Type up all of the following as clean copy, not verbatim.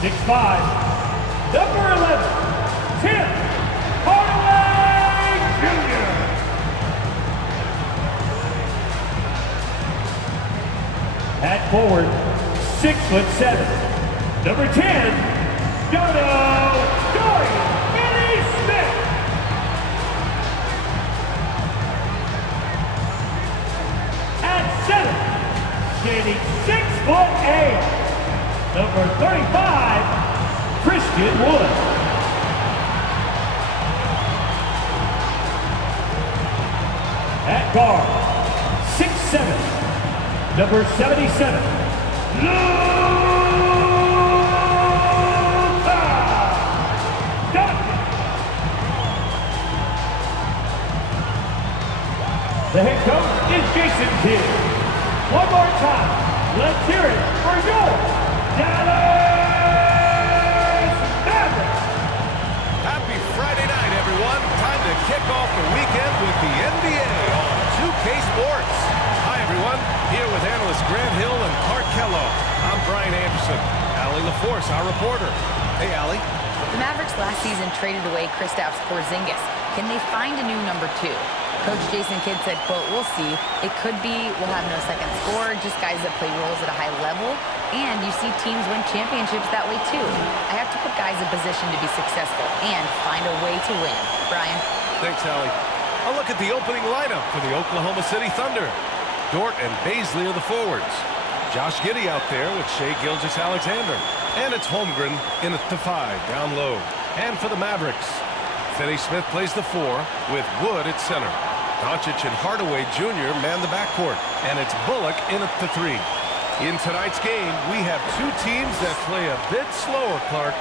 6'5", number 11, Tim Hardaway Jr. At forward, 6'7", number 10, Dodo Smith. At center, standing 6'8", number 35, Christian Wood. At guard, 6'7", number 77, Luka Doncic. The head coach is Jason Kidd. One more time, let's hear it for your Dallas Mavericks. Happy Friday night, everyone. Time to kick off the weekend with the NBA on 2K Sports. Hi, everyone. Here with analysts Grant Hill and Clark Kello. I'm Brian Anderson. Allie LaForce, our reporter. Hey, Allie. The Mavericks last season traded away Kristaps Porzingis. Can they find a new number 2? Coach Jason Kidd said, quote, "We'll see. It could be we'll have no second scorer, just guys that play roles at a high level. And you see teams win championships that way, too. I have to put guys in position to be successful and find a way to win." Brian. Thanks, Allie. A look at the opening lineup for the Oklahoma City Thunder. Dort and Baisley are the forwards. Josh Giddey out there with Shai Gilgeous-Alexander. And it's Holmgren in at the 5, down low. And for the Mavericks, Finney Smith plays the 4 with Wood at center. Doncic and Hardaway Jr. man the backcourt. And it's Bullock in at the 3. In tonight's game, we have two teams that play a bit slower, Clark.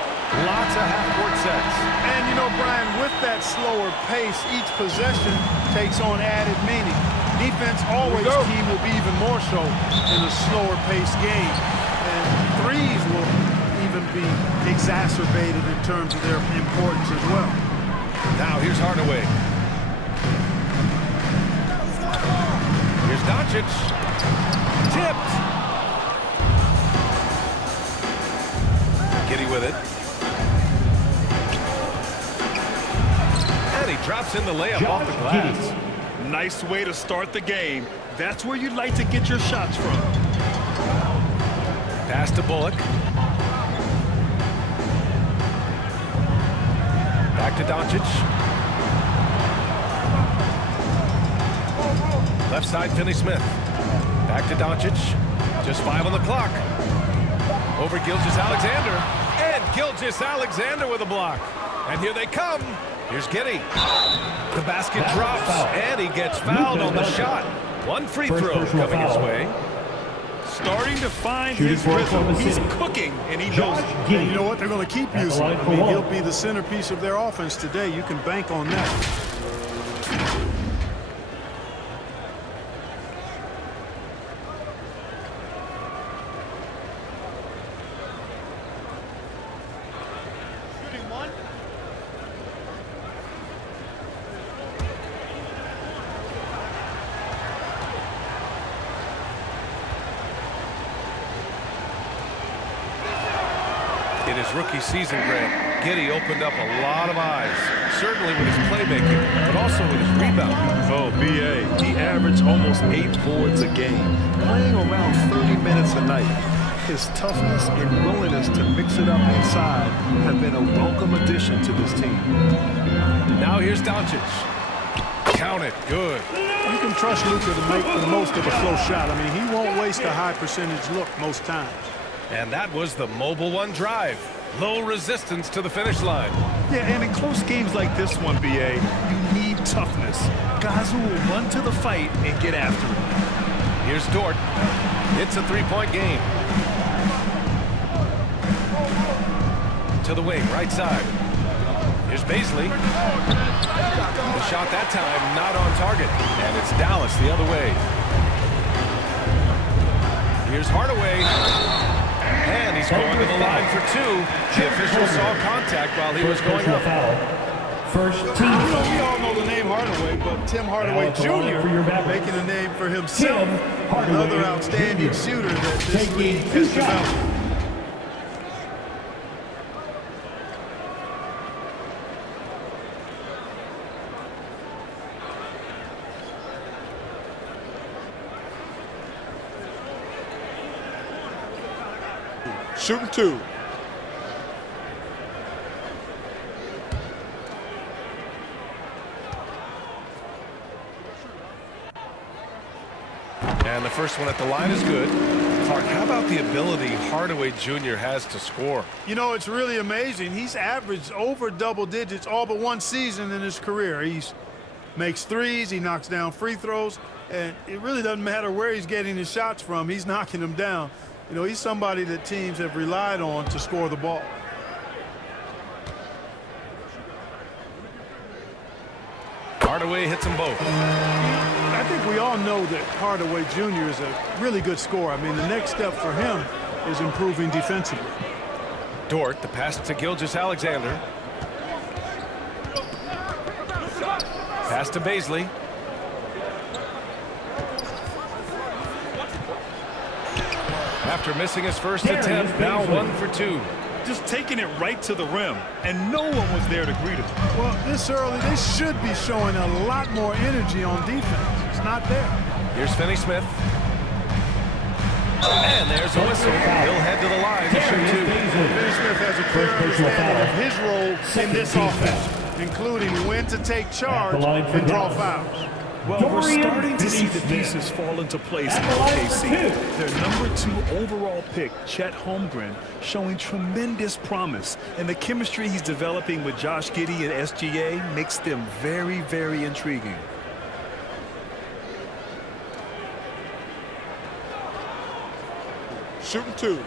Lots of half-court sets. And, you know, Brian, with that slower pace, each possession takes on added meaning. Defense always key will be even more so in a slower-paced game. And threes will even be exacerbated in terms of their importance as well. Now, here's Hardaway. Here's Doncic. Tipped. Giddey with it. And he drops in the layup off the glass. Nice way to start the game. That's where you'd like to get your shots from. Pass to Bullock. Back to Doncic. Left side, Finney Smith. Back to Doncic. Just 5 on the clock. Over Gilgeous-Alexander. And Gilgeous-Alexander with a block. And here they come. Here's Giddey. The basket drops, and he gets fouled on the shot. One free throw coming his way. Starting to find his rhythm. He's cooking, and he knows it. And you know what? They're going to keep using him. I mean, he'll be the centerpiece of their offense today. You can bank on that. In his rookie season, Grant, Giddey opened up a lot of eyes, certainly with his playmaking, but also with his rebounding. Oh, B.A., he averaged almost 8 boards a game, playing around 30 minutes a night. His toughness and willingness to mix it up inside have been a welcome addition to this team. Now here's Doncic. Count it. Good. You can trust Luka to make the most of a close shot. I mean, he won't waste a high-percentage look most times. And that was the Mobile One drive. Low resistance to the finish line. Yeah, and in close games like this one, B.A., you need toughness. Guys who will run to the fight and get after it. Here's Dort. It's a three-point game. To the wing, right side. Here's Baisley. The shot that time not on target. And it's Dallas the other way. Here's Hardaway. And he's going to the line for 2. The official saw contact while he was going up. First team. We all know the name Hardaway, but Tim Hardaway Jr. making a name for himself. Another outstanding shooter that this league has developed. Shooting 2. And the first one at the line is good. Clark, how about the ability Hardaway Jr. has to score? You know, it's really amazing. He's averaged over double digits all but one season in his career. He makes threes, he knocks down free throws, and it really doesn't matter where he's getting his shots from. He's knocking them down. You know, he's somebody that teams have relied on to score the ball. Hardaway hits them both. I think we all know that Hardaway Jr. is a really good scorer. I mean, the next step for him is improving defensively. Dort, the pass to Gilgeous-Alexander. Pass to Baisley. After missing his first attempt, now 1 for 2. Just taking it right to the rim, and no one was there to greet him. Well, this early, they should be showing a lot more energy on defense. It's not there. Here's Finney-Smith. And there's a whistle. He'll head to the line to shoot 2. Finney-Smith has a clear understanding of his role in this offense, including when to take charge and draw fouls. Well, we're starting to see the pieces fall into place in OKC. Their #2 overall pick, Chet Holmgren, showing tremendous promise. And the chemistry he's developing with Josh Giddey and SGA makes them very, very intriguing. Shooting 2.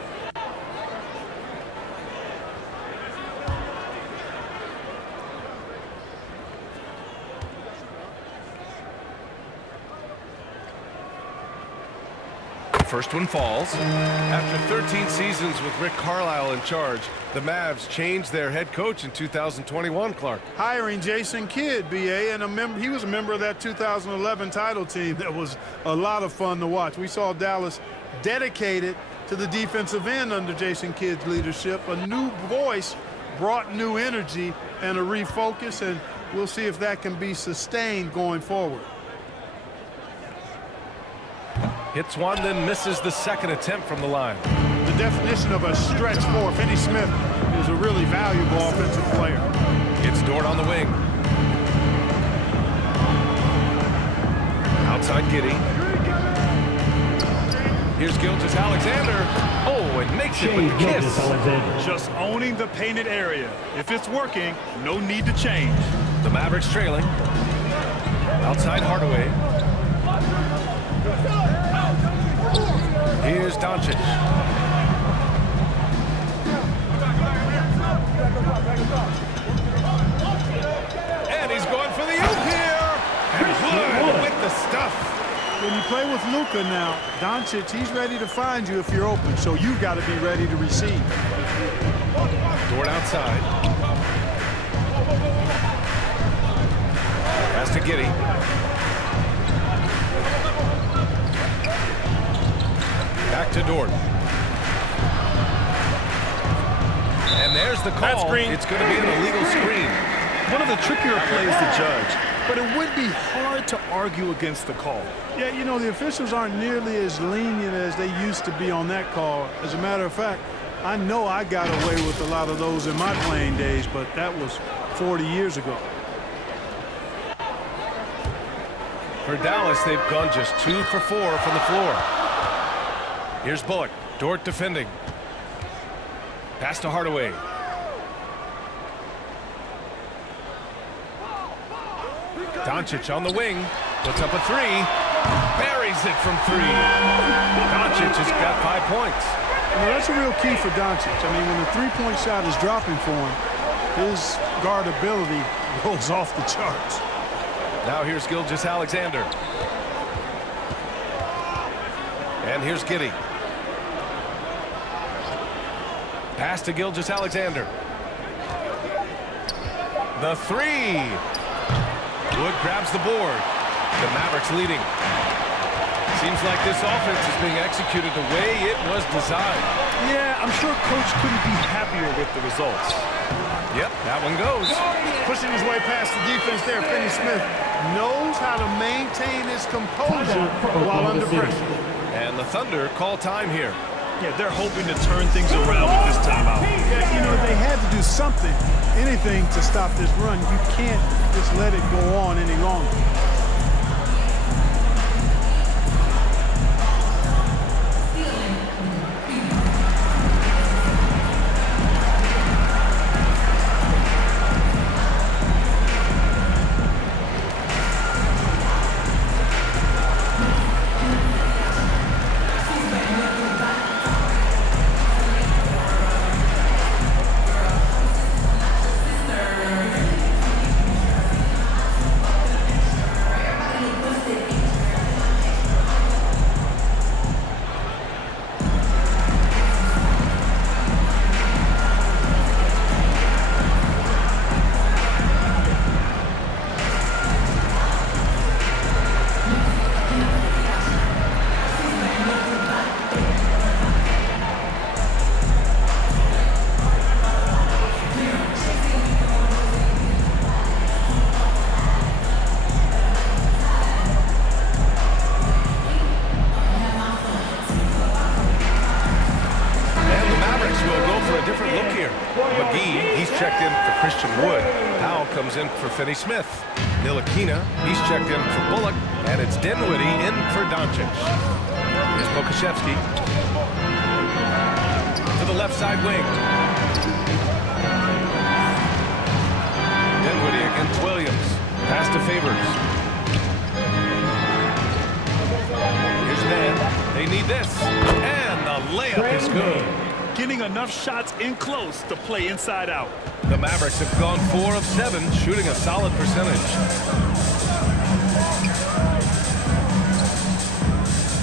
First one falls. After 13 seasons with Rick Carlisle in charge, the Mavs changed their head coach in 2021, Clark. Hiring Jason Kidd, BA, and he was a member of that 2011 title team. That was a lot of fun to watch. We saw Dallas dedicated to the defensive end under Jason Kidd's leadership. A new voice brought new energy and a refocus, and we'll see if that can be sustained going forward. Hits one, then misses the second attempt from the line. The definition of a stretch four. Finney-Smith is a really valuable offensive player. It's Dort on the wing. Outside Giddey. Here's Gilgeous-Alexander. Oh, and makes it with the kiss. Just owning the painted area. If it's working, no need to change. The Mavericks trailing. Outside Hardaway. Here's Doncic. And he's going for the oop here. And Wood with the stuff. When you play with Luka now, Doncic, he's ready to find you if you're open, so you've got to be ready to receive. Dort outside. Pass to Giddey. Back to Dort. And there's the call. It's going to be an illegal screen. One of the trickier plays to judge, but it would be hard to argue against the call. Yeah, you know, the officials aren't nearly as lenient as they used to be on that call. As a matter of fact, I know I got away with a lot of those in my playing days, but that was 40 years ago. For Dallas, they've gone just 2 for 4 from the floor. Here's Bullock. Dort defending. Pass to Hardaway. Doncic on the wing. Puts up a 3. Buries it from 3. Doncic has got 5 points. Well, that's a real key for Doncic. I mean, when the three-point shot is dropping for him, his guardability goes off the charts. Now here's Gilgeous-Alexander. And here's Giddey. Pass to Gilgeous-Alexander. The 3. Wood grabs the board. The Mavericks leading. Seems like this offense is being executed the way it was designed. Yeah, I'm sure Coach couldn't be happier with the results. Yep, that one goes. Pushing his way past the defense there, Finney-Smith knows how to maintain his composure while under pressure. And the Thunder call time here. Yeah, they're hoping to turn things around with this timeout. Yeah, you know, they had to do something, anything to stop this run. You can't just let it go on any longer. Finney Smith. Ntilikina, he's checked in for Bullock, and it's Dinwiddie in for Doncic. Here's Pokashevsky to the left side wing. Dinwiddie against Williams. Pass to Favors. Here's Van. They need this. And the layup is good. Getting enough shots in close to play inside out. The Mavericks have gone 4 of 7, shooting a solid percentage.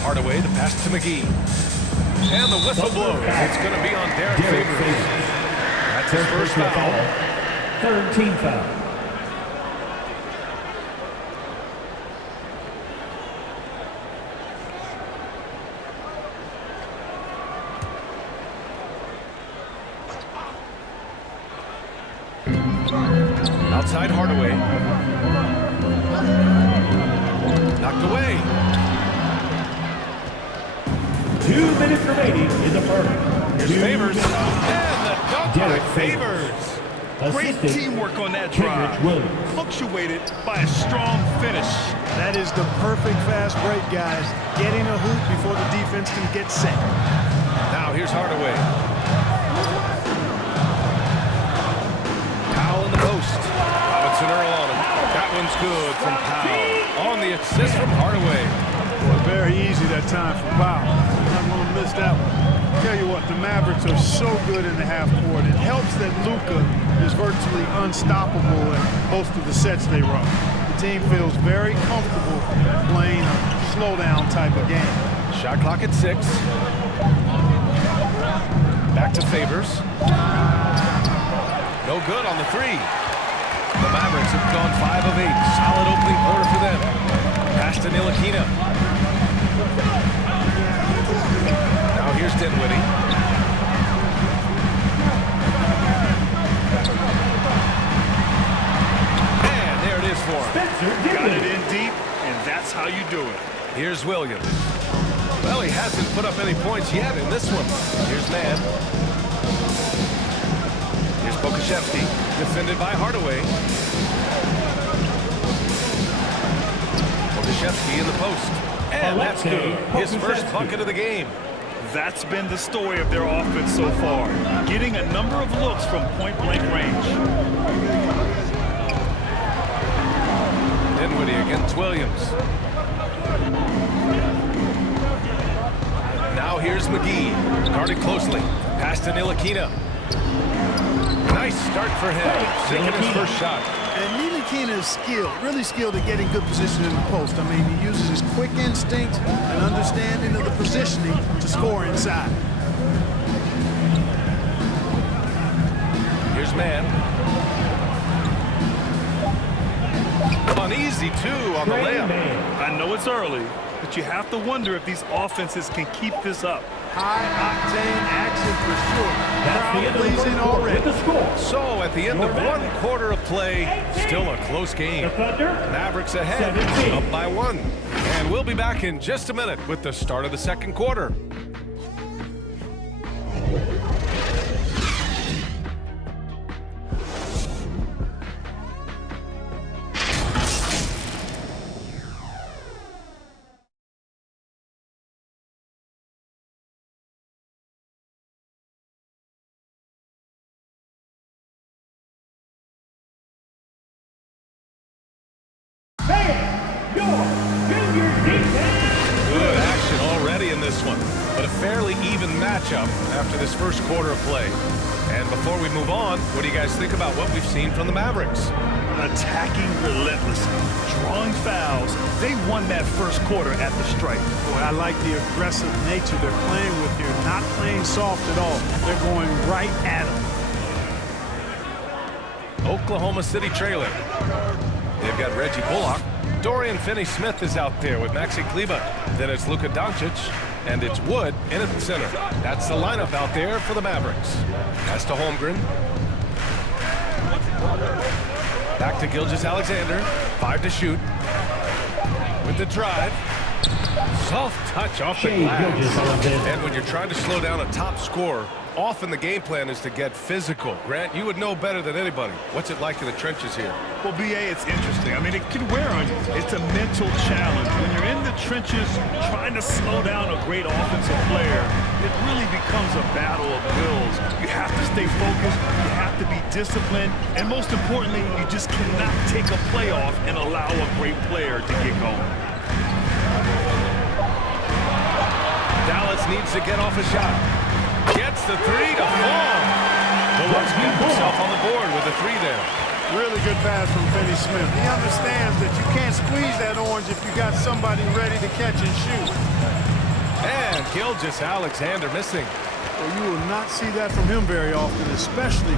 Hardaway, the pass to McGee. And the whistle blows. It's going to be on Derek Favors. That's his first foul. Third team foul. Outside Hardaway. Knocked away. 2 minutes remaining in the first. Here's Favors. And the dunk by Favors. Great teamwork on that drive. Punctuated by a strong finish. That is the perfect fast break, guys. Getting a hoop before the defense can get set. Now here's Hardaway. Powell in the post. Robinson Earl on him. That one's good from Powell. On the assist from Hardaway. Boy, very easy that time for Powell. Not going to miss that one. Tell you what, the Mavericks are so good in the half court. It helps that Luka is virtually unstoppable in most of the sets they run. The team feels very comfortable playing a slowdown type of game. Shot clock at 6. Back to Favors. No good on the 3. The Mavericks have gone 5 of 8. Solid opening quarter for them. Pass to Ntilikina. Now here's Dinwiddie. And there it is for him. Got it in deep, and that's how you do it. Here's Williams. Well, he hasn't put up any points yet in this one. Here's Mann. Here's Pokashevsky, defended by Hardaway. Pokashevsky in the post. And that's good. His first bucket of the game. That's been the story of their offense so far. Getting a number of looks from point-blank range. Dinwiddie against Williams. Now here's McGee. Guarded closely. Pass to Ntilikina. Nice start for him. Taking his first shot. And Ntilikina is skilled, really skilled at getting good position in the post. I mean, he uses his quick instinct and understanding of the positioning to score inside. Here's Mann. Uneasy, too, on the layup. I know it's early, but you have to wonder if these offenses can keep this up. High-octane action for sure. That's the end of the Crowd pleasing already. with the score. So at the end of one quarter of play, still a close game. The Thunder, Mavericks ahead, 17. up by 1. And we'll be back in just a minute with the start of the second quarter. your junior defense. Good action already in this one, but a fairly even matchup after this first quarter of play. And before we move on, what do you guys think about what we've seen from the Mavericks? Attacking relentlessly, drawing fouls. They won that first quarter at the stripe. Boy, I like the aggressive nature they're playing with here. Not playing soft at all. They're going right at them. Oklahoma City trailer. They've got Reggie Bullock. Dorian Finney-Smith is out there with Maxi Kleber. Then it's Luka Doncic, and it's Wood in at the center. That's the lineup out there for the Mavericks. Pass to Holmgren. Back to Gilgeous-Alexander. 5 to shoot. With the drive. Soft touch off the glass. And when you're trying to slow down a top scorer, often the game plan is to get physical. Grant, you would know better than anybody. What's it like in the trenches here? Well, B.A., it's interesting. I mean, it can wear on you. It's a mental challenge. When you're in the trenches trying to slow down a great offensive player, it really becomes a battle of wills. You have to stay focused. You have to be disciplined. And most importantly, you just cannot take a play off and allow a great player to get going. Dallas needs to get off a shot. Gets the three to fall. Bullock's got himself on the board with a three there. Really good pass from Finney-Smith. He understands that you can't squeeze that orange if you got somebody ready to catch and shoot. And Gilgeous-Alexander missing. Well, you will not see that from him very often, especially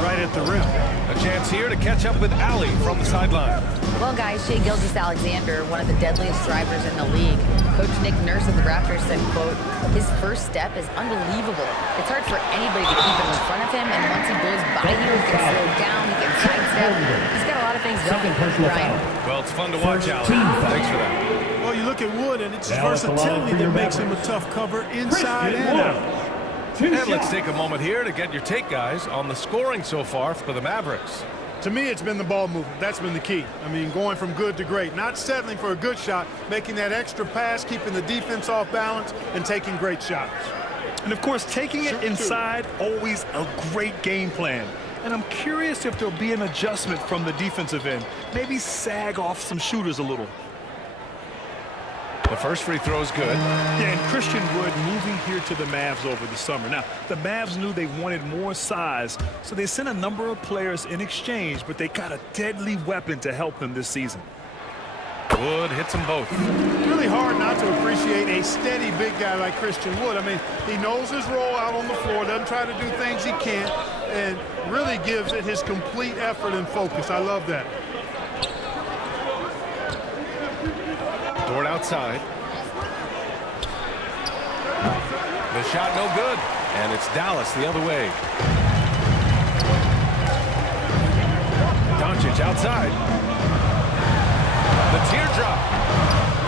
right at the rim. A chance here to catch up with Allie from the sideline. Well, guys, Shai Gilgeous-Alexander, one of the deadliest drivers in the league. Coach Nick Nurse of the Raptors said, quote, his first step is unbelievable. It's hard for anybody to keep him in front of him, and once he goes by you, he can slow down, he can sidestep. He's got a lot of things going. Brian. Well, it's fun to watch, Allie. Thanks for that. Well, you look at Wood, and it's his versatility that makes him a tough cover inside and out. And let's take a moment here to get your take, guys, on the scoring so far for the Mavericks. To me, it's been the ball movement. That's been the key. I mean, going from good to great. Not settling for a good shot, making that extra pass, keeping the defense off balance, and taking great shots. And, of course, taking it inside, always a great game plan. And I'm curious if there'll be an adjustment from the defensive end. Maybe sag off some shooters a little. The first free throw is good. Yeah, and Christian Wood moving here to the Mavs over the summer. Now, the Mavs knew they wanted more size, so they sent a number of players in exchange, but they got a deadly weapon to help them this season. Wood hits them both. Really hard not to appreciate a steady big guy like Christian Wood. I mean, he knows his role out on the floor, doesn't try to do things he can't, and really gives it his complete effort and focus. I love that. Dort outside. The shot no good. And it's Dallas the other way. Doncic outside. The teardrop.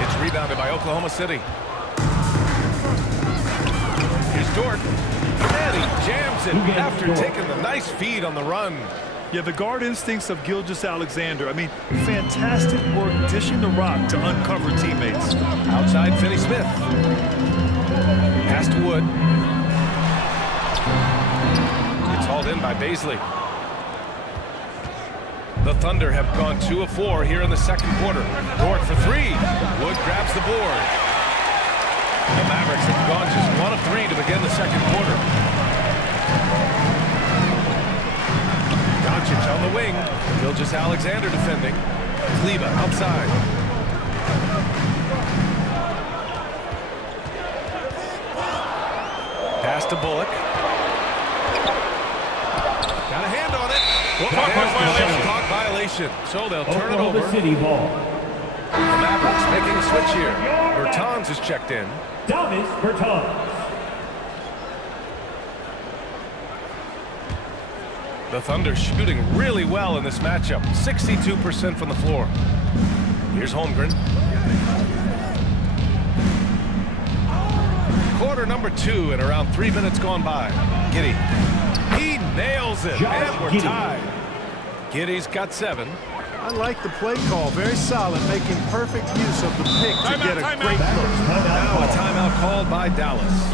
It's rebounded by Oklahoma City. Here's Dort. And he jams it after taking the nice feed on the run. Yeah, the guard instincts of Gilgeous-Alexander. I mean, fantastic work dishing the rock to uncover teammates. Outside Finney-Smith. Pass to Wood. It's hauled in by Bazley. The Thunder have gone 2 of 4 here in the second quarter. Dort for 3. Wood grabs the board. The Mavericks have gone just 1 of 3 to begin the second quarter. Doncic on the wing. Gilgeous-Alexander defending. Kleber outside. Pass to Bullock. Got a hand on it. Clock violation. So they'll turn it over. City ball. The Mavericks making a switch here. Bertans is checked in. Davis Bertans. The Thunder shooting really well in this matchup. 62% from the floor. Here's Holmgren. Quarter number 2 and around 3 minutes gone by. Giddey. He nails it. And we're tied. Giddey's got 7. I like the play call. Very solid, making perfect use of the pick to get a great look. Now a timeout called by Dallas.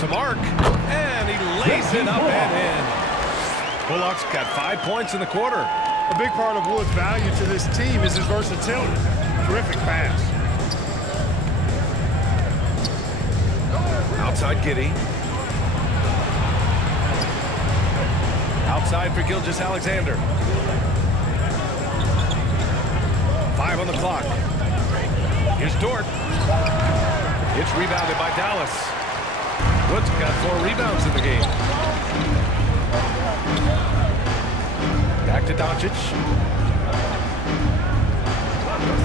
to mark, and he lays it up and in. Bullock's got 5 points in the quarter. A big part of Wood's value to this team is his versatility. Terrific pass. Outside Giddey. Outside for Gilgeous-Alexander. 5 on the clock. Here's Dort. It's rebounded by Dallas. Wood's got 4 rebounds in the game. Back to Doncic.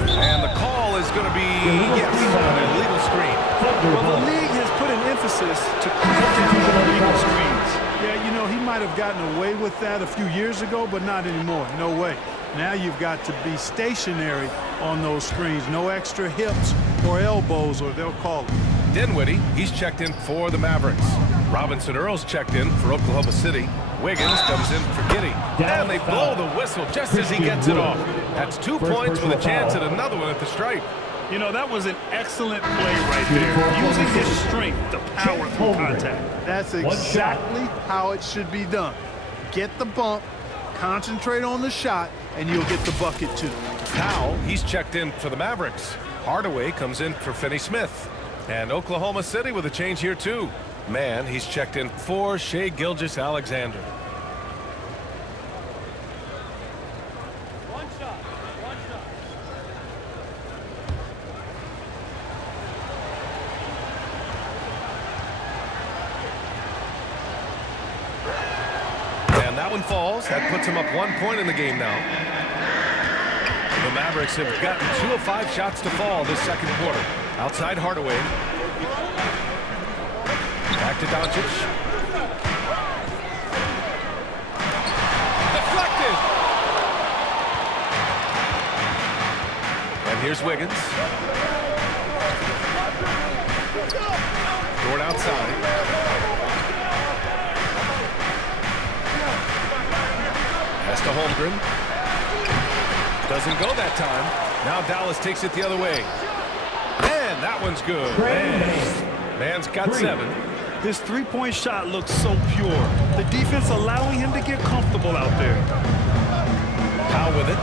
And the call is going to be, yes, an illegal screen. Well, the league has put an emphasis to create illegal screens. Yeah, you know, he might have gotten away with that a few years ago, but not anymore. No way. Now you've got to be stationary on those screens. No extra hips or elbows, or they'll call it. Dinwiddie, he's checked in for the Mavericks. Robinson Earl's checked in for Oklahoma City. Wiggins comes in for Giddey. And they blow the whistle just as he gets it off. That's 2 points with a chance at another one at the stripe. You know, that was an excellent play right there. Using his strength to power through contact. That's exactly how it should be done. Get the bump, concentrate on the shot, and you'll get the bucket too. Powell, he's checked in for the Mavericks. Hardaway comes in for Finney Smith. And Oklahoma City with a change here too. Man, he's checked in for Shai Gilgeous-Alexander. One shot. And that one falls. That puts him up 1 point in the game now. The Mavericks have gotten 2 of 5 shots to fall this second quarter. Outside Hardaway. Back to Doncic. Deflected. And here's Wiggins. Dort outside. Pass to Holmgren. Doesn't go that time. Now Dallas takes it the other way. And that one's good. Man's got 7. His three-point shot looks so pure. The defense allowing him to get comfortable out there. Powell with it.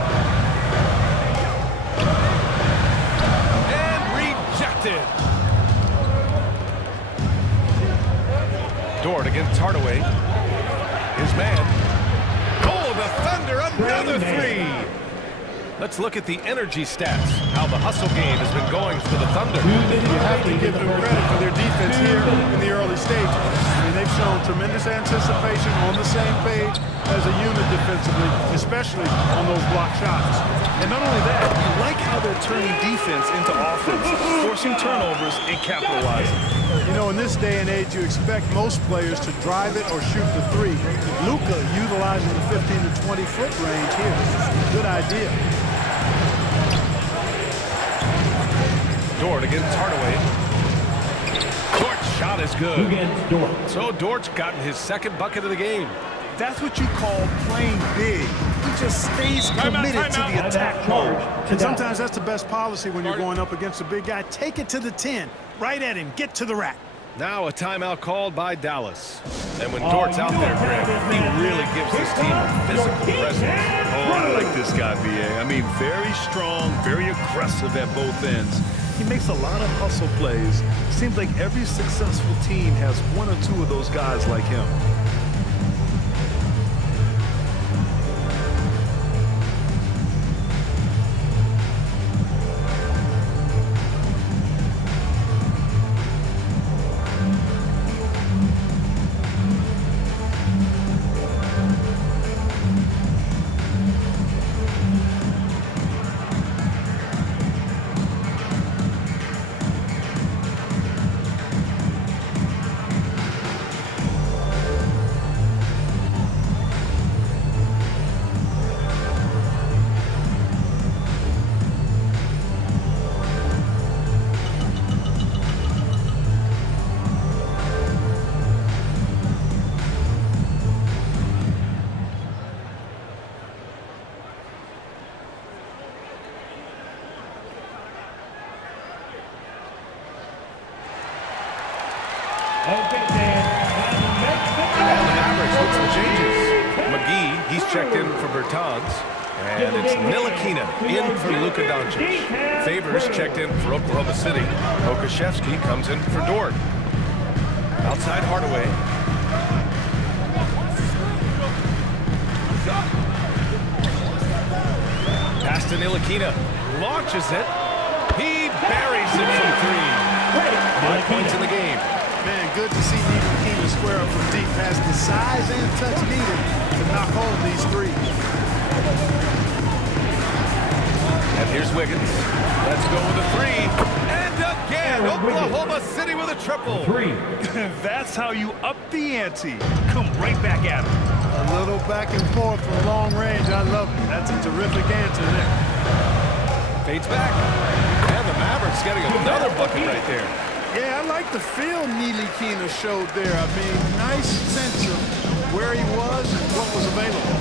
And rejected. Dort against Hardaway. His man. Oh, the Thunder, another 3. Let's look at the energy stats, how the hustle game has been going for the Thunder. You have to give them credit for their defense here in the early stages. I mean, they've shown tremendous anticipation, on the same page as a unit defensively, especially on those block shots. And not only that, I like how they're turning defense into offense, forcing turnovers and capitalizing. You know, in this day and age, you expect most players to drive it or shoot the 3. Luka utilizing the 15 to 20-foot range here. Good idea. Dort against Hardaway. Dort's shot is good. Against Dort. So Dort's gotten his second bucket of the game. That's what you call playing big. He just stays committed to the attack mode. And sometimes that's the best policy when you're going up against a big guy. Take it to the 10. Right at him. Get to the rack. Now a timeout called by Dallas. And when Dort's out there, Greg, he really gives this team a physical presence. Oh, I like this guy, B.A. I mean, very strong, very aggressive at both ends. He makes a lot of hustle plays. Seems like every successful team has 1 or 2 of those guys like him. He's checked in for Bertans. And it's Ntilikina in for Luka Doncic. Favors checked in for Oklahoma City. Okashevsky comes in for Dort. Outside Hardaway. Pass to Ntilikina. Launches it. He buries it from three. 5 points in the game. Man, good to see Ntilikina square up from deep. Has the size and touch needed to knock home these threes. And here's Wiggins. Let's go with a three. And again, Oklahoma City with a triple. Three. That's how you up the ante. Come right back at him. A little back and forth from long range. I love it. That's a terrific answer there. Fades back. And the Mavericks getting another bucket right there. Yeah, I like the feel Ntilikina showed there. I mean, nice sense of where he was and what was available.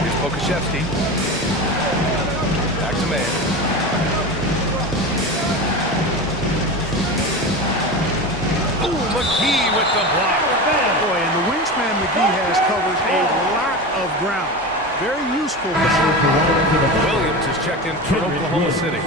Here's Okashevsky. Back to man. Ooh, McGee with the block. Boy, and the wingspan McGee has covered a lot of ground. Very useful. Williams is checked in for Oklahoma City.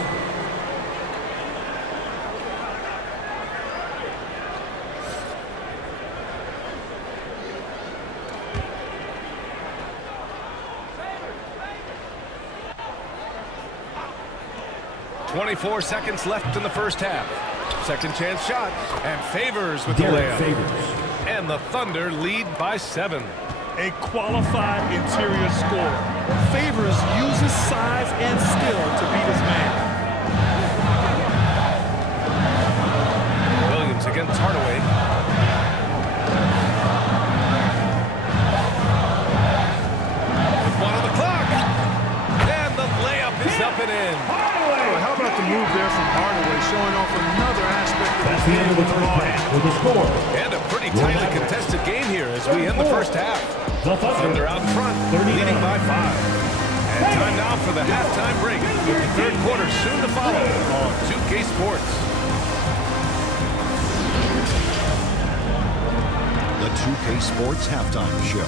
.24 seconds left in the first half. Second chance shot, and Favors with the layup. And the Thunder lead by 7. A qualified interior scorer. Favors uses size and skill to beat his man. Williams against Hardaway. With 1 on the clock. And the layup is up and in. Well, how about the move there from Hardaway, showing off another aspect of That's the the end of the game first half with the score. And a pretty tightly contested game here as we end the first half. The Thunder out in front, 39. leading by 5. And time now for the halftime break, with the third quarter soon to follow on 2K Sports. The 2K Sports Halftime Show.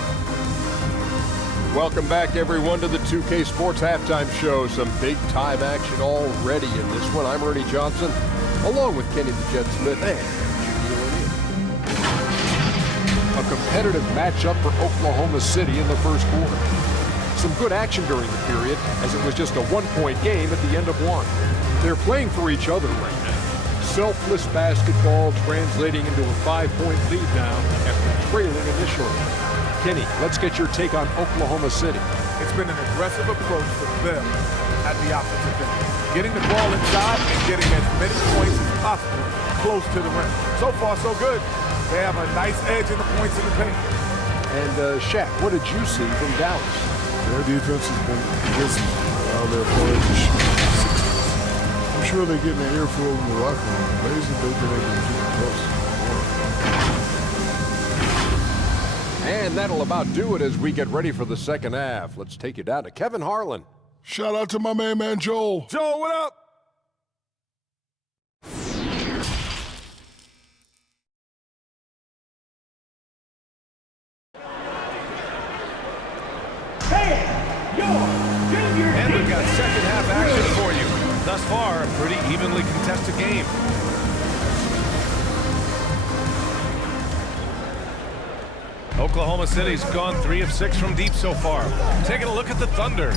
Welcome back, everyone, to the 2K Sports Halftime Show. Some big-time action already in this one. I'm Ernie Johnson, along with Kenny the Jet Smith and Shaquille O'Neal. A competitive matchup for Oklahoma City in the first quarter. Some good action during the period, as it was just a one-point game at the end of one. They're playing for each other right now. Selfless basketball translating into a 5-point lead now after trailing initially. Kenny, let's get your take on Oklahoma City. It's been an aggressive approach for them at the offensive end. Getting the ball inside and getting as many points as possible close to the rim. So far, so good. They have a nice edge in the points in the paint. And Shaq, what did you see from Dallas? Their defense has been busy. Their players are shooting 60s. I'm sure they're getting an earful in the locker room. Amazing they've been able to keep it close. And that'll about do it as we get ready for the second half. Let's take you down to Kevin Harlan. Shout out to my man Joel. Joel, what up? And we've got second half action for you. Thus far, a pretty evenly contested game. Oklahoma City's gone 3 of 6 from deep so far. Taking a look at the Thunder.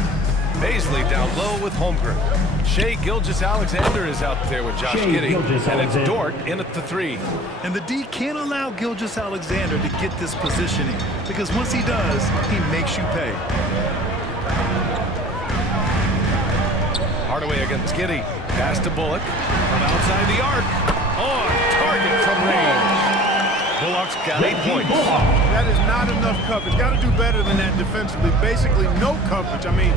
Baisley down low with Holmgren. Shai Gilgeous-Alexander is out there with Josh Giddey. And it's Dort in at the 3. And the D can't allow Gilgeous-Alexander to get this positioning, because once he does, he makes you pay. Hardaway against Giddey. Pass to Bullock from outside the arc. On target from range. Bullock's got 8 points. That is not enough coverage. Got to do better than that defensively. Basically, no coverage. I mean,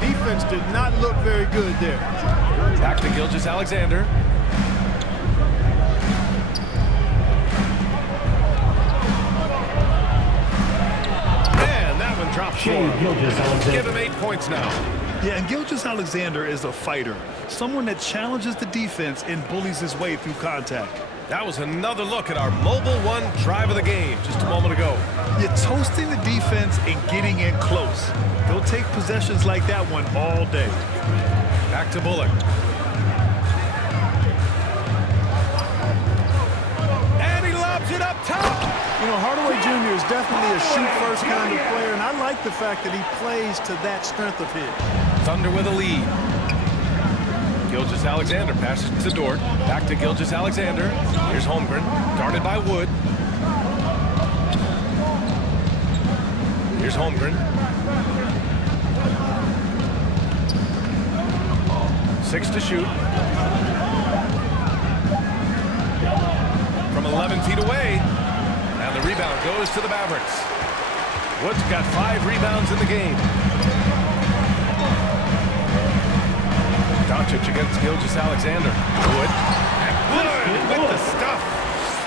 defense did not look very good there. Back to Gilgeous-Alexander. And that one drops short. Give him 8 points now. Yeah, and Gilgeous-Alexander is a fighter, someone that challenges the defense and bullies his way through contact. That was another look at our Mobile One drive of the game just a moment ago. You're toasting the defense and getting in close. They'll take possessions like that one all day. Back to Bullock. And he lobs it up top. You know, Hardaway Jr. is definitely a shoot-first kind of player, and I like the fact that he plays to that strength of his. Thunder with a lead. Gilgeous-Alexander passes to Dort. Back to Gilgeous-Alexander. Here's Holmgren. Guarded by Wood. Here's Holmgren. 6 to shoot. From 11 feet away. And the rebound goes to the Mavericks. Wood's got 5 rebounds in the game. Doncic against Gilgeous-Alexander. Wood. And Wood with the stuff.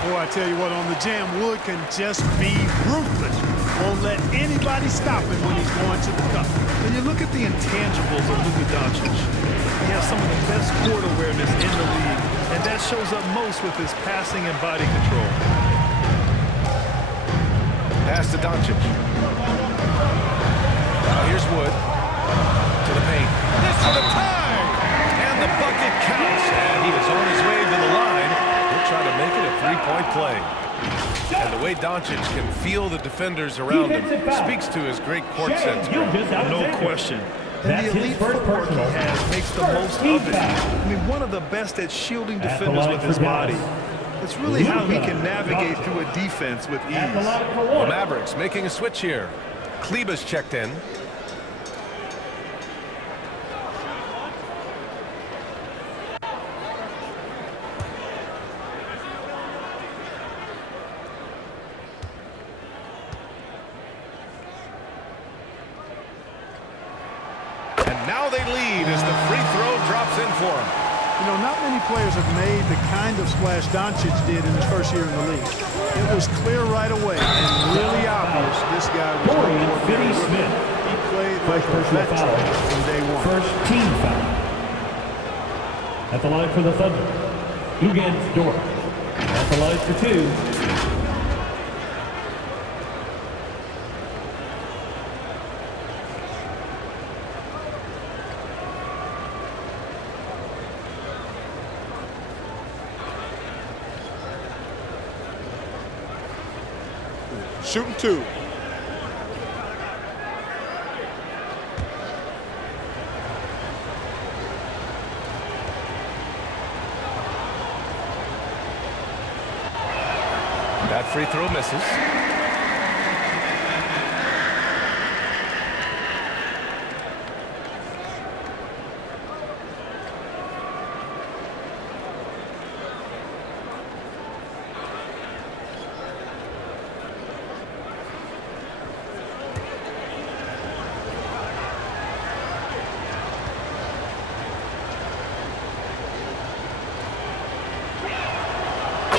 Boy, I tell you what, on the jam, Wood can just be ruthless. Won't let anybody stop him when he's going to the cup. When you look at the intangibles of Luka Doncic, he has some of the best court awareness in the league, and that shows up most with his passing and body control. Pass to Doncic. Now here's Wood. To the paint. This for the tie! And the bucket counts. And he is on his way to the line. He'll try to make it a three-point play. And the way Doncic can feel the defenders around him speaks to his great court sense. No question. And the elite footwork he has makes the most of it. I mean, one of the best at shielding defenders with his body. It's really how he can navigate through a defense with ease. The Mavericks making a switch here. Kleber's checked in. Now they lead as the free throw drops in for him. You know, not many players have made the kind of splash Doncic did in his first year in the league. It was clear right away and really obvious this guy was no more than a rookie. He played like a veteran from day one. First team foul. At the line for the Thunder, Luguentz Dort. At the line for 2. Shooting 2. That free throw misses.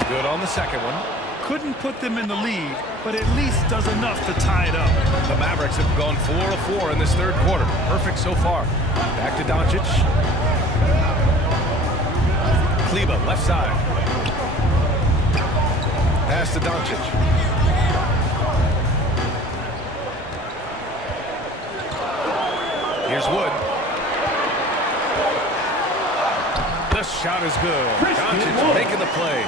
Good on the second one. Couldn't put them in the lead, but at least does enough to tie it up. The Mavericks have gone 4 of 4 in this third quarter. Perfect so far. Back to Doncic. Kleber, left side. Pass to Doncic. Here's Wood. The shot is good. Doncic making the play.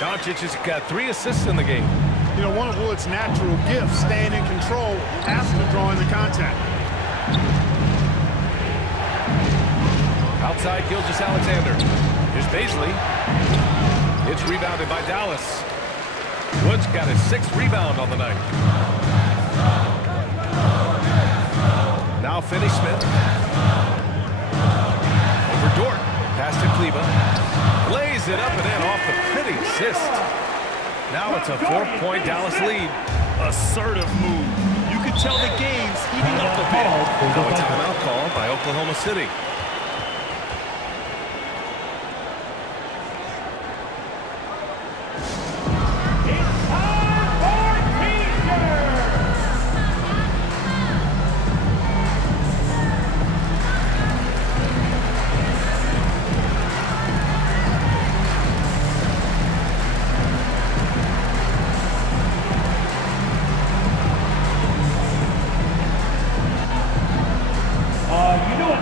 Doncic has got 3 assists in the game. You know, one of Wood's natural gifts, staying in control after drawing the contact. Outside Gilgeous-Alexander. Here's Baisley. It's rebounded by Dallas. Wood's got his 6th rebound on the night. Now Finney-Smith. Over Dort. Pass to Kleber. Lays it up and in off the pretty assist. Now it's a 4-point Dallas lead. Assertive move. You could tell the game's heating up a bit. Now a timeout call by Oklahoma City.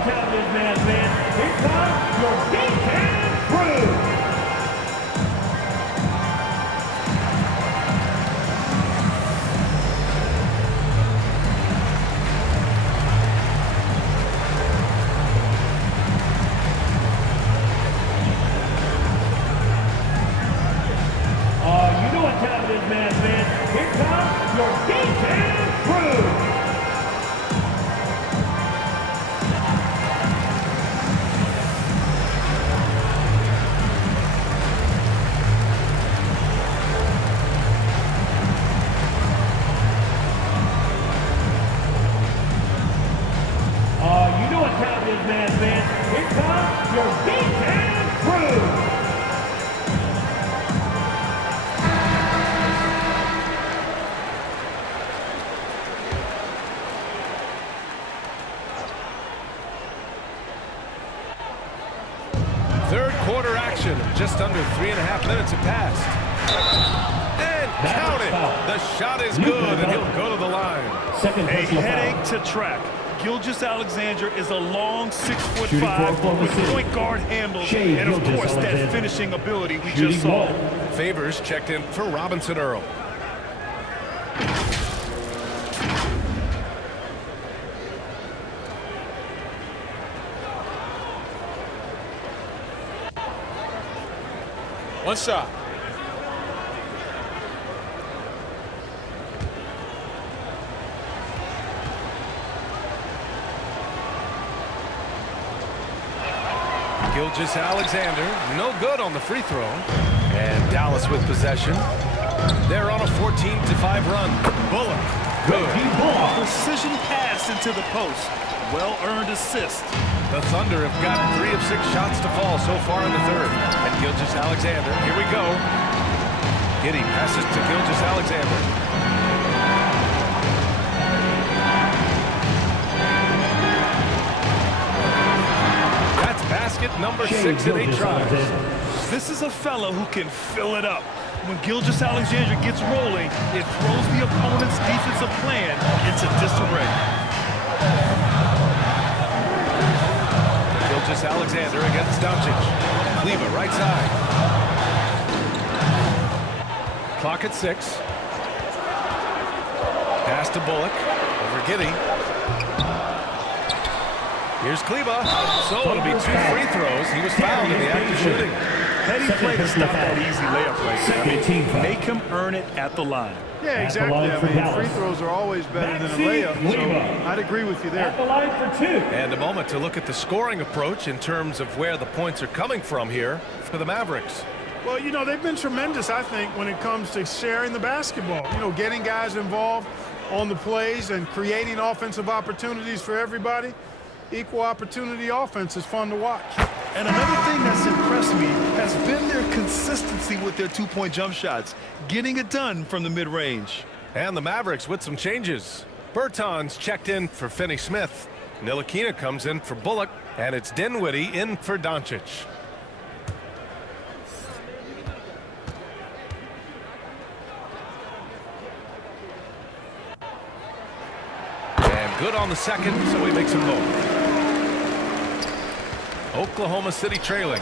what time it is, man. Here comes your big-hand crew. You know what time it is, man. Here comes your big-hand crew. You know what time it is, man. Here comes your big-hand crew. Third quarter action. Just under 3.5 minutes have passed. And count it. The shot is good, and he'll go to the line. A headache to track. Gilgeous-Alexander is a long 6'5" with point guard handles and, of course, that finishing ability we just saw. Favors checked in for Robinson Earl. One shot. Gilgeous-Alexander, no good on the free throw. And Dallas with possession. They're on a 14-5 run. Bullock, good. Precision pass into the post. Well-earned assist. The Thunder have got 3 of 6 shots to fall so far in the third. And Gilgeous-Alexander, here we go. Giddey passes to Gilgeous-Alexander. Basket number 6 in 8 tries. This is a fellow who can fill it up. When Gilgeous-Alexander gets rolling, it throws the opponent's defensive plan into disarray. Gilgeous-Alexander against Doncic. Kleber right side. Clock at 6. Pass to Bullock. Over Giddey. Here's Kleber. So it'll be 2 free throws. He was fouled in the act of shooting. Heady play to stop that easy layup right there. Make him earn it at the line. Yeah, exactly. I mean, free throws are always better than a layup, so I'd agree with you there. At the line for 2. And a moment to look at the scoring approach in terms of where the points are coming from here for the Mavericks. Well, you know, they've been tremendous, I think, when it comes to sharing the basketball. You know, getting guys involved on the plays and creating offensive opportunities for everybody. Equal opportunity offense is fun to watch. And another thing that's impressed me has been their consistency with their two-point jump shots, getting it done from the mid-range. And the Mavericks with some changes. Bertans checked in for Finney-Smith. Ntilikina comes in for Bullock, and it's Dinwiddie in for Doncic. And good on the second, so he makes them both. Oklahoma City trailing.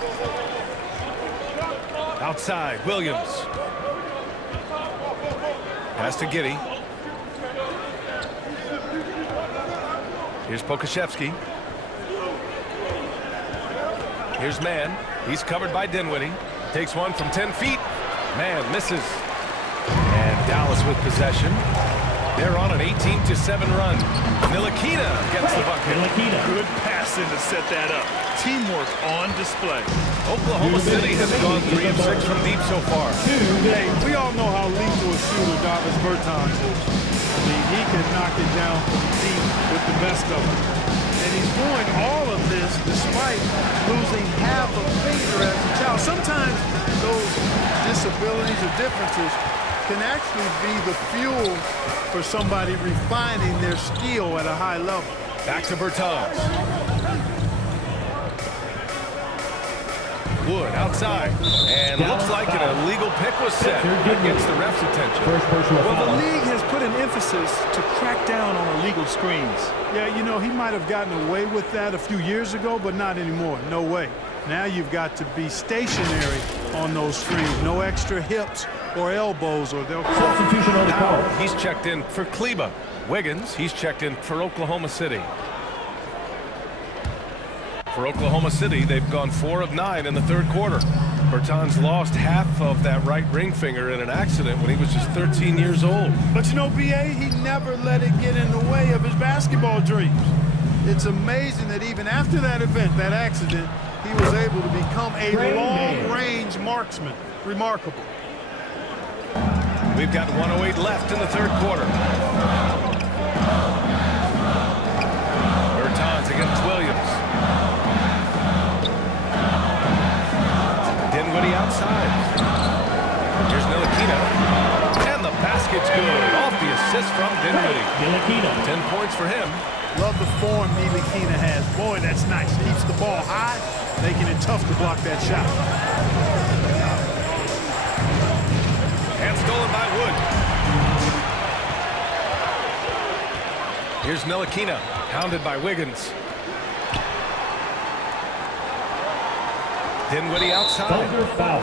Outside, Williams. Pass to Giddey. Here's Pokashevsky. Here's Mann. He's covered by Dinwiddie. Takes one from 10 feet. Mann misses. And Dallas with possession. They're on an 18-7 run. Ntilikina gets the bucket. Good passing to set that up. Teamwork on display. Oklahoma City has gone 3 of 6 from deep so far. Hey, we all know how lethal a shooter Davis Bertans is. I mean, he can knock it down from deep with the best of them. And he's doing all of this despite losing half a finger as a child. Sometimes those disabilities or differences can actually be the fuel for somebody refining their skill at a high level. Back to Bertans. Wood outside. And looks like an illegal pick was set. That gets the ref's attention. First personal Well, foul. the league has put an emphasis to crack down on illegal screens. Yeah, you know, he might have gotten away with that a few years ago, but not anymore. No way. Now you've got to be stationary on those screens. No extra hips or elbows, or they'll call. Substitution on the Now court. he's checked in for Kleba. Wiggins, he's checked in for Oklahoma City. For Oklahoma City, they've gone 4 of 9 in the third quarter. Bertans lost half of that right ring finger in an accident when he was just 13 years old. But you know, B.A., he never let it get in the way of his basketball dreams. It's amazing that even after that event, that accident, he was able to become a long-range marksman. Remarkable. We've got 1:08 left in the third quarter. Bertans against Williams. Dinwiddie outside. Here's Ntilikina. And the basket's good. Off the assist from Dinwiddie. Ntilikina. 10 points for him. Love the form Ntilikina has. Boy, that's nice. Keeps the ball high, making it tough to block that shot. And stolen by Wood. Here's Ntilikina, hounded by Wiggins. Dinwiddie outside. Thunder foul.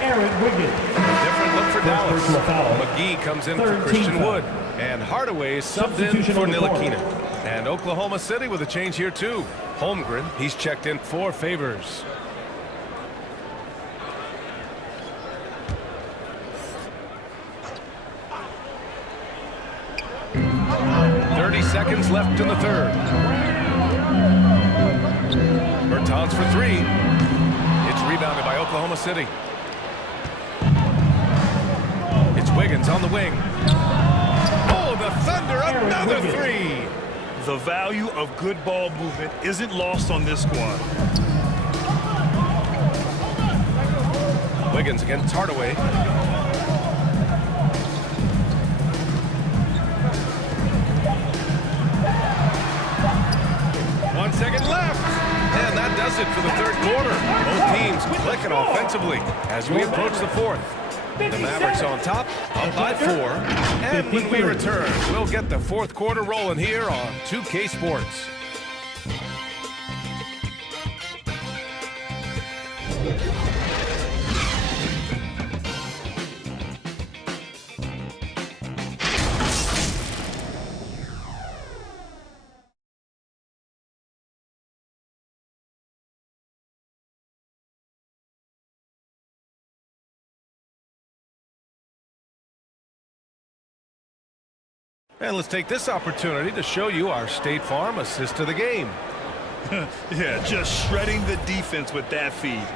Aaron Wiggins. Different look for Dallas. personal foul. McGee comes in for Third Christian team foul. Wood. And Hardaway is subbed in Substitution for on the court. Ntilikina. And Oklahoma City with a change here too. Holmgren, he's checked in for Favors. Seconds left in the third. Bertans for 3. It's rebounded by Oklahoma City. It's Wiggins on the wing. Oh, the Thunder, another 3. The value of good ball movement isn't lost on this squad. Wiggins against Hardaway. 1 second left. And that does it for the third quarter. Both teams clicking offensively as we approach the fourth. The Mavericks on top, up by 4. And when we return, we'll get the fourth quarter rolling here on 2K Sports. And let's take this opportunity to show you our State Farm assist to the game. Yeah, just shredding the defense with that feed.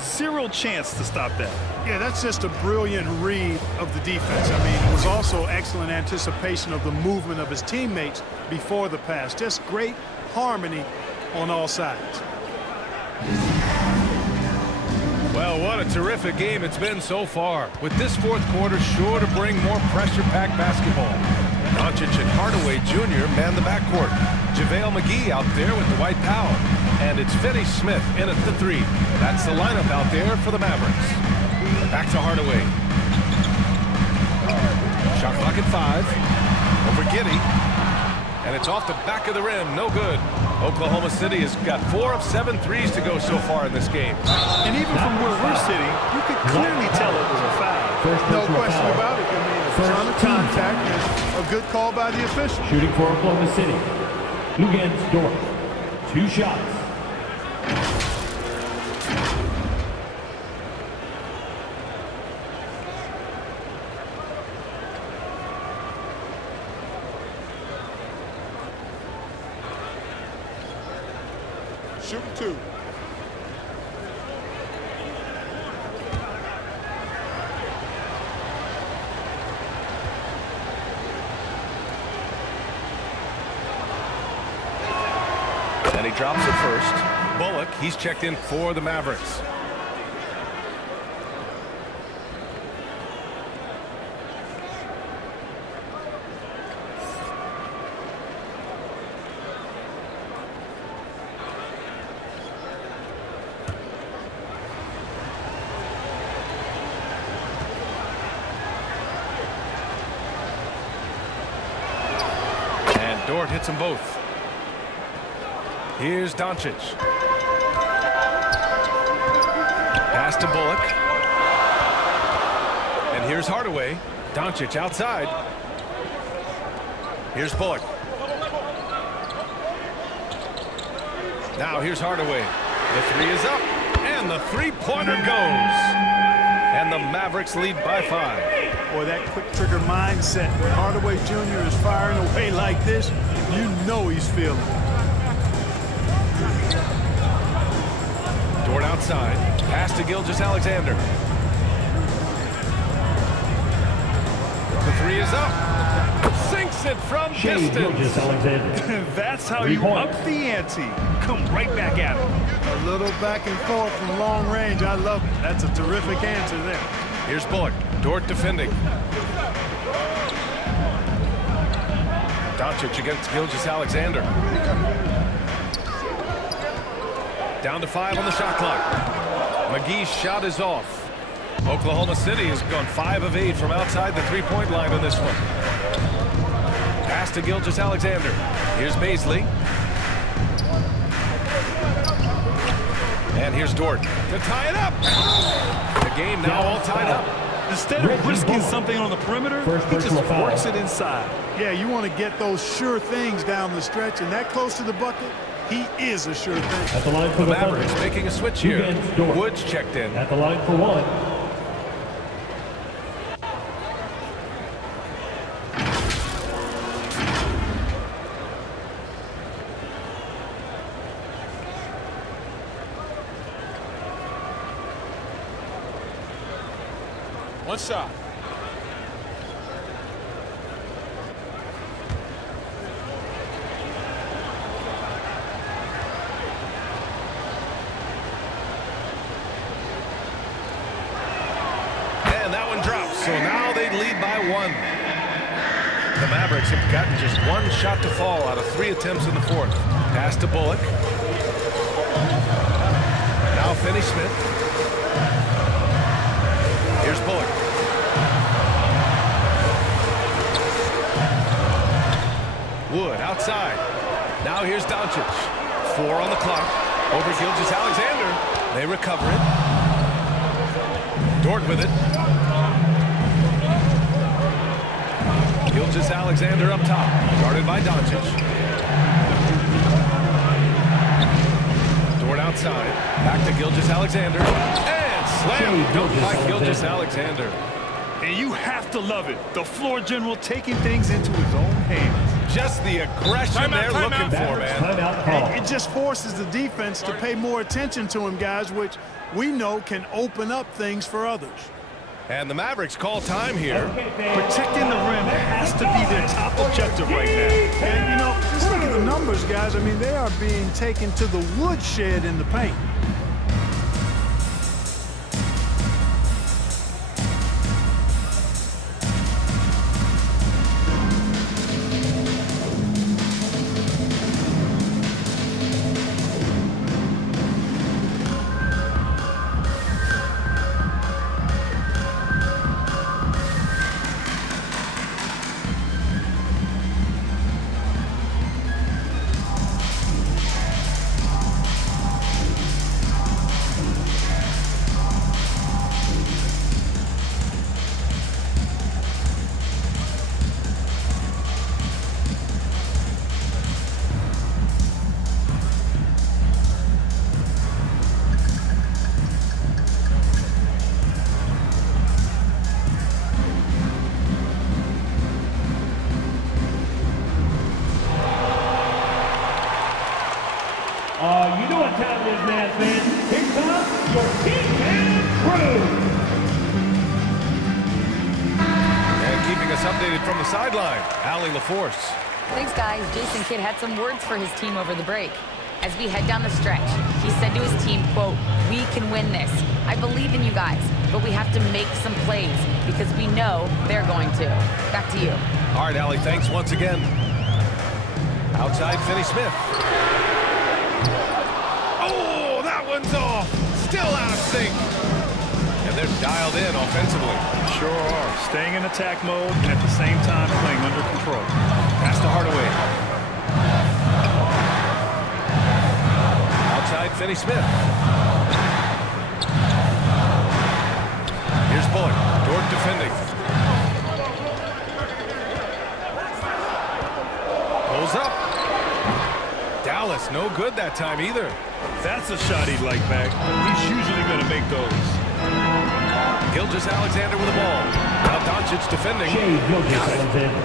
Zero chance to stop that. Yeah, that's just a brilliant read of the defense. I mean, it was also excellent anticipation of the movement of his teammates before the pass. Just great harmony on all sides. Well, what a terrific game it's been so far. With this fourth quarter sure to bring more pressure-packed basketball. Doncic and Hardaway Jr. man the backcourt. JaVale McGee out there with the white power. And it's Finney Smith in at the 3. That's the lineup out there for the Mavericks. Back to Hardaway. Shot clock at 5. Over Giddey. And it's off the back of the rim. No good. Oklahoma City has got 4 of 7 threes to go so far in this game. And even from where we're sitting, you could clearly tell it was a foul. No question about it. I mean, a ton of contact and a good call by the official. Shooting for Oklahoma City. Lugens Dort. 2 shots. Shoot 2. And he drops it first. Bullock, he's checked in for the Mavericks. Dort hits them both. Here's Doncic. Pass to Bullock. And here's Hardaway. Doncic outside. Here's Bullock. Now here's Hardaway. The three is up. And the three-pointer goes. And the Mavericks lead by 5. Boy, that quick trigger mindset. When Hardaway Jr. is firing away like this, you know he's feeling it. Dort outside. Pass to Gilgeous-Alexander. The three is up. Sinks it from distance. Gilgeous-Alexander. That's how 3 you points. up the ante. Come right back at him. A little back and forth from long range. I love it. That's a terrific answer there. Here's Bullock. Dort defending. Doncic against Gilgeous-Alexander. Down to 5 on the shot clock. McGee's shot is off. Oklahoma City has gone 5 of 8 from outside the three-point line on this one. Pass to Gilgeous-Alexander. Here's Bazley. And here's Dort to tie it up. The game now all tied up. Instead of risking something on the perimeter, he just works it inside. Yeah, you want to get those sure things down the stretch, and that close to the bucket, he is a sure thing. At the line for the Mavericks Thunder. making a switch here. Against Dort. Woods checked in. At the line for 1. One shot. And that one drops. So now they lead by 1. The Mavericks have gotten just 1 shot to fall out of 3 attempts in the 4th. Pass to Bullock. Now Finney-Smith. Here's Bullock. Wood outside. Now here's Doncic. 4 on the clock. Over Gilgeous-Alexander. They recover it. Dort with it. Gilgeous-Alexander up top. Guarded by Doncic. Dort outside. Back to Gilgeous-Alexander. And slam dunk by Gilgeous-Alexander. And you have to love it. The floor general taking things into his own hands. Just the aggression they're looking for, man. Timeout call. It just forces the defense to pay more attention to him, guys, which we know can open up things for others. And the Mavericks call time here. Protecting the rim has to be their top objective right now. And, you know, just look at the numbers, guys. I mean, they are being taken to the woodshed in the paint. You know what time it is, Mavs fans. Here comes your King and crew. And keeping us updated from the sideline, Allie LaForce. Thanks, guys. Jason Kidd had some words for his team over the break. As we head down the stretch, he said to his team, quote, "We can win this. I believe in you guys, but we have to make some plays because we know they're going to." Back to you. All right, Allie, thanks once again. Outside, Finney-Smith. Oh, that one's off. Still out of sync. And they're dialed in offensively. Sure are. Staying in attack mode and at the same time playing under control. Pass to Hardaway. Finney-Smith. Here's Bullock. Dort defending. Pulls up. Dallas, no good that time either. That's a shot he'd like back. He's usually going to make those. Gilgeous-Alexander with the ball. Now Doncic defending.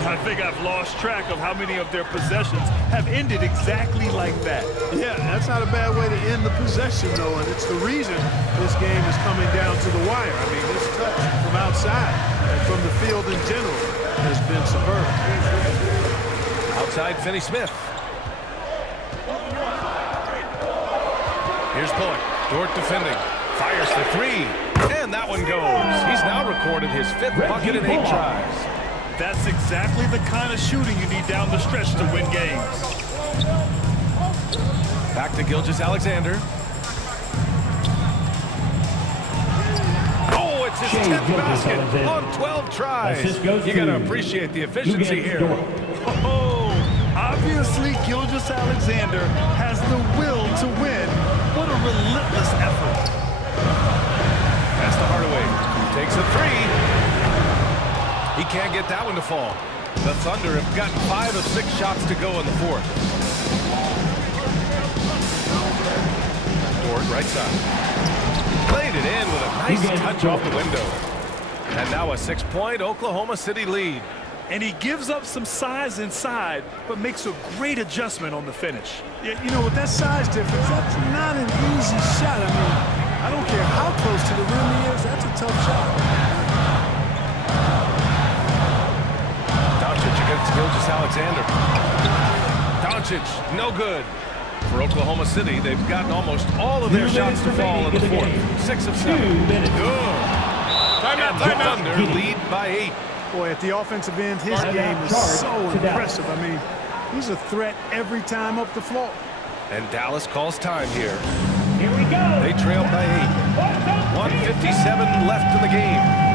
I think I've lost track of how many of their possessions have ended exactly like that. Yeah, that's not a bad way to end the possession, though, and it's the reason this game is coming down to the wire. I mean, this touch from outside and from the field in general has been superb. Outside Finney-Smith. Here's Bullock. Dort defending. Fires the three. And that one goes. He's now recorded his 5th bucket in 8 tries. That's exactly the kind of shooting you need down the stretch to win games. Back to Gilgeous-Alexander. Oh, it's his 10th basket on 12 tries. You got to appreciate the efficiency here. Oh, obviously Gilgeous-Alexander has the will to win. What a relentless effort. Pass to Hardaway. Takes a three. He can't get that one to fall. The Thunder have gotten 5 of 6 shots to go in the 4th. Dort, right side. Played it in with a nice touch off the window. And now a 6-point Oklahoma City lead. And he gives up some size inside, but makes a great adjustment on the finish. Yeah, you know, with that size difference, that's not an easy shot. I mean, I don't care how close to the rim he is, that's a tough shot. Doncic against Gilgeous-Alexander. Doncic, no good. For Oklahoma City, they've gotten almost all of their shots to fall in the 4th. 6 of 7. Good. And the Thunder lead by 8. Boy, at the offensive end, his game is so impressive. I mean, he's a threat every time up the floor. And Dallas calls time here. Here we go. They trail by 8. 1:57 left in the game.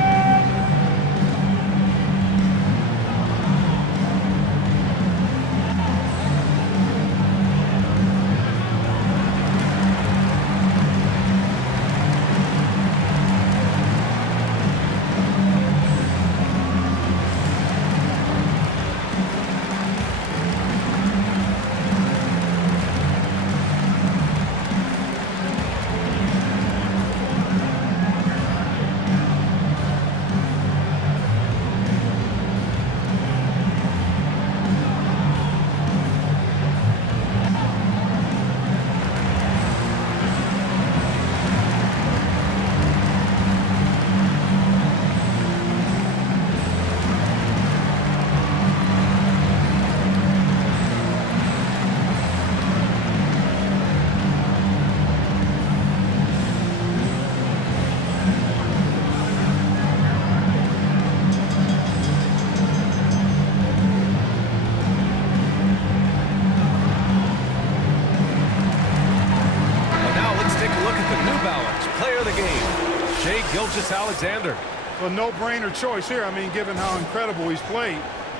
Gilgeous-Alexander. Well, no-brainer choice here. I mean, given how incredible he's played,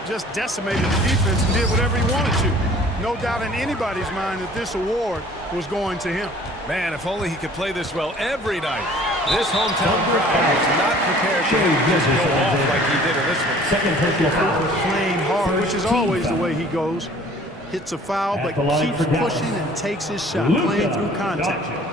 just decimated the defense and did whatever he wanted to. No doubt in anybody's mind that this award was going to him. Man, if only he could play this well every night. This hometown crowd was not prepared to just go off like he did in this one. Second personal foul. Playing hard, which is always the way he goes. Hits a foul, but keeps pushing and takes his shot, playing through contact.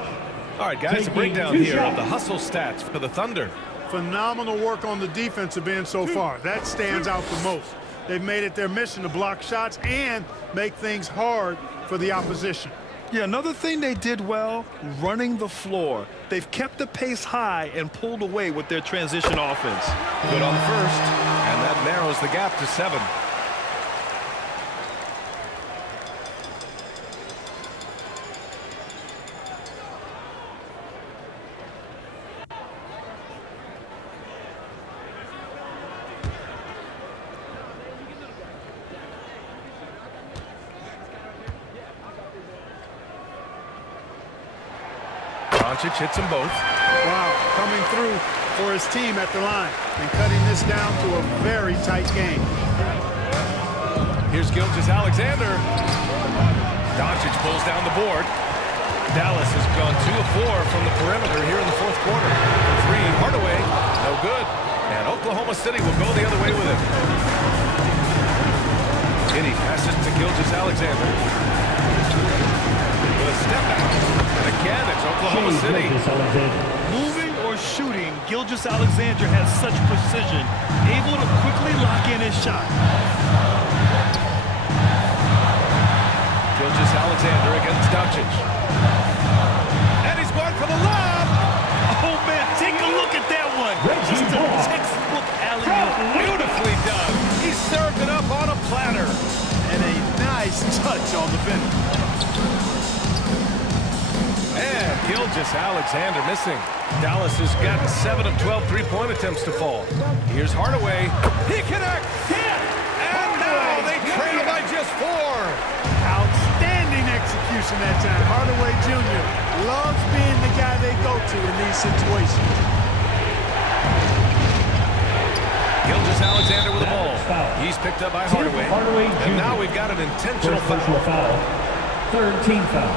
All right, guys, a breakdown here of the hustle stats for the Thunder. Phenomenal work on the defensive end so far. That stands out the most. They've made it their mission to block shots and make things hard for the opposition. Yeah, another thing they did well, running the floor. They've kept the pace high and pulled away with their transition offense. Good on the first, and that narrows the gap to 7. Doncic hits them both. Wow, coming through for his team at the line and cutting this down to a very tight game. Here's Gilgeous-Alexander. Doncic pulls down the board. Dallas has gone 2 of 4 from the perimeter here in the fourth quarter. For three, Hardaway, no good. And Oklahoma City will go the other way with it. Giddy passes to Gilgeous-Alexander. With a step out. And again, it's Oklahoma City. Moving or shooting, Gilgeous-Alexander has such precision, able to quickly lock in his shot. Gilgeous-Alexander against Doncic. And he's going for the lob. Oh, man, take a look at that one. Just a textbook alley-oop. Beautifully done. He served it up on a platter. And a nice touch on the finish. And Gilgeous-Alexander missing. Dallas has gotten 7 of 12 three-point attempts to fall. Here's Hardaway. He connects. And now they trail by just 4. Outstanding execution that time. Hardaway Jr. loves being the guy they go to in these situations. Gilgeous-Alexander with the ball. He's picked up by Hardaway. And now we've got an intentional foul. Third team foul.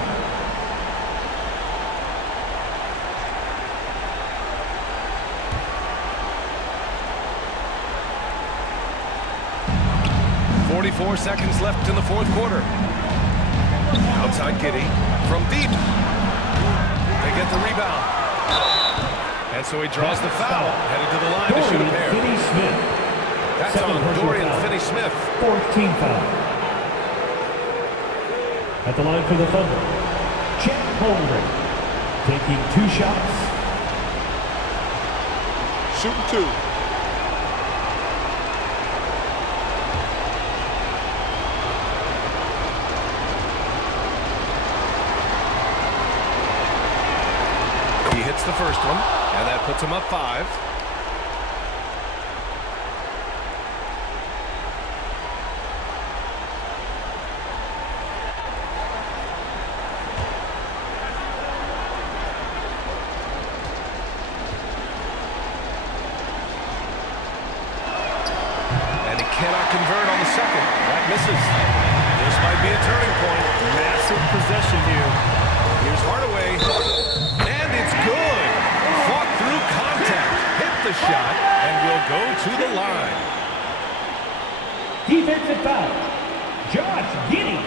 .44 seconds left in the fourth quarter. Outside Giddy from deep. They get the rebound. And so he draws the foul. Headed to the line to shoot a pair. That's on Dorian Finney-Smith. Fourth team foul. At the line for the Thunder, Chet Holmgren taking 2 shots. Shooting 2. He hits the first one, and that puts him up 5. And he cannot convert on the second. That misses. This might be a turning point. Massive possession here. Here's Hardaway. And it's good. Fought through contact. Hit the shot and will go to the line. Defensive foul. Josh Giddey.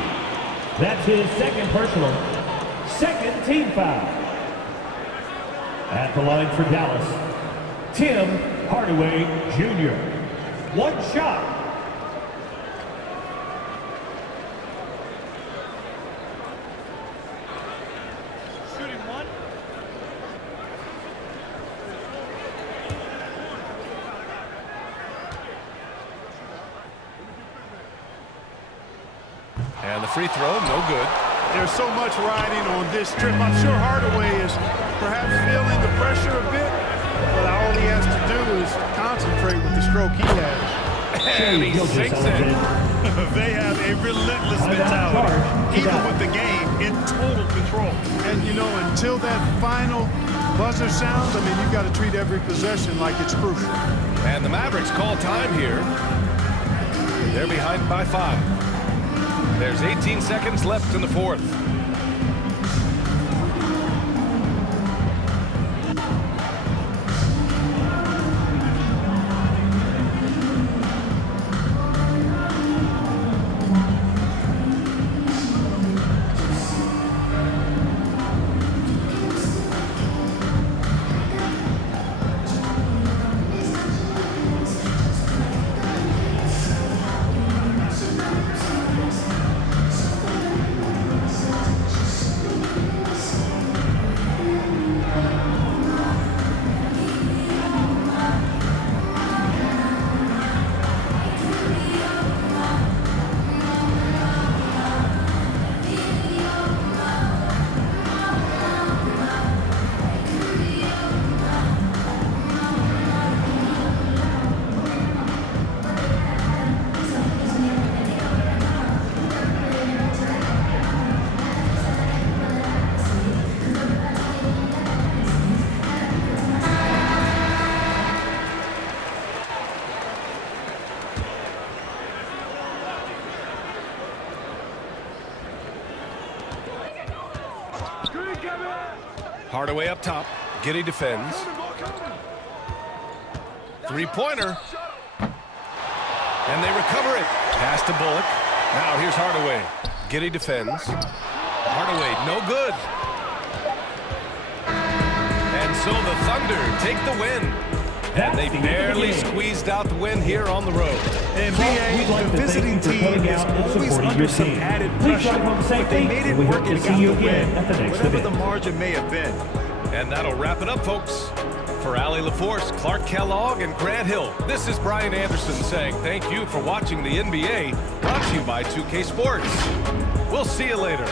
That's his second personal. Second team foul. At the line for Dallas, Tim Hardaway Jr. 1 shot. Shooting 1. And the free throw, no good. There's so much riding on this trip. I'm sure Hardaway is perhaps feeling the pressure a bit, but all he has to do is concentrate with the stroke he has. And he sinks it. They have a relentless mentality, even with the game in total control. And, you know, until that final buzzer sounds, I mean, you've got to treat every possession like it's crucial. And the Mavericks call time here. They're behind by 5. There's 18 seconds left in the fourth. Hardaway up top. Giddey defends. Three-pointer. And they recover it. Pass to Bullock. Now here's Hardaway. Giddey defends. Hardaway, no good. And so the Thunder take the win. And they barely squeezed out the win here on the road. And the visiting team is always under some added pressure, but they made it work and got the win, whatever the margin may have been. And that'll wrap it up, folks. For Allie LaForce, Clark Kellogg, and Grant Hill, this is Brian Anderson saying thank you for watching the NBA, brought to you by 2K Sports. We'll see you later.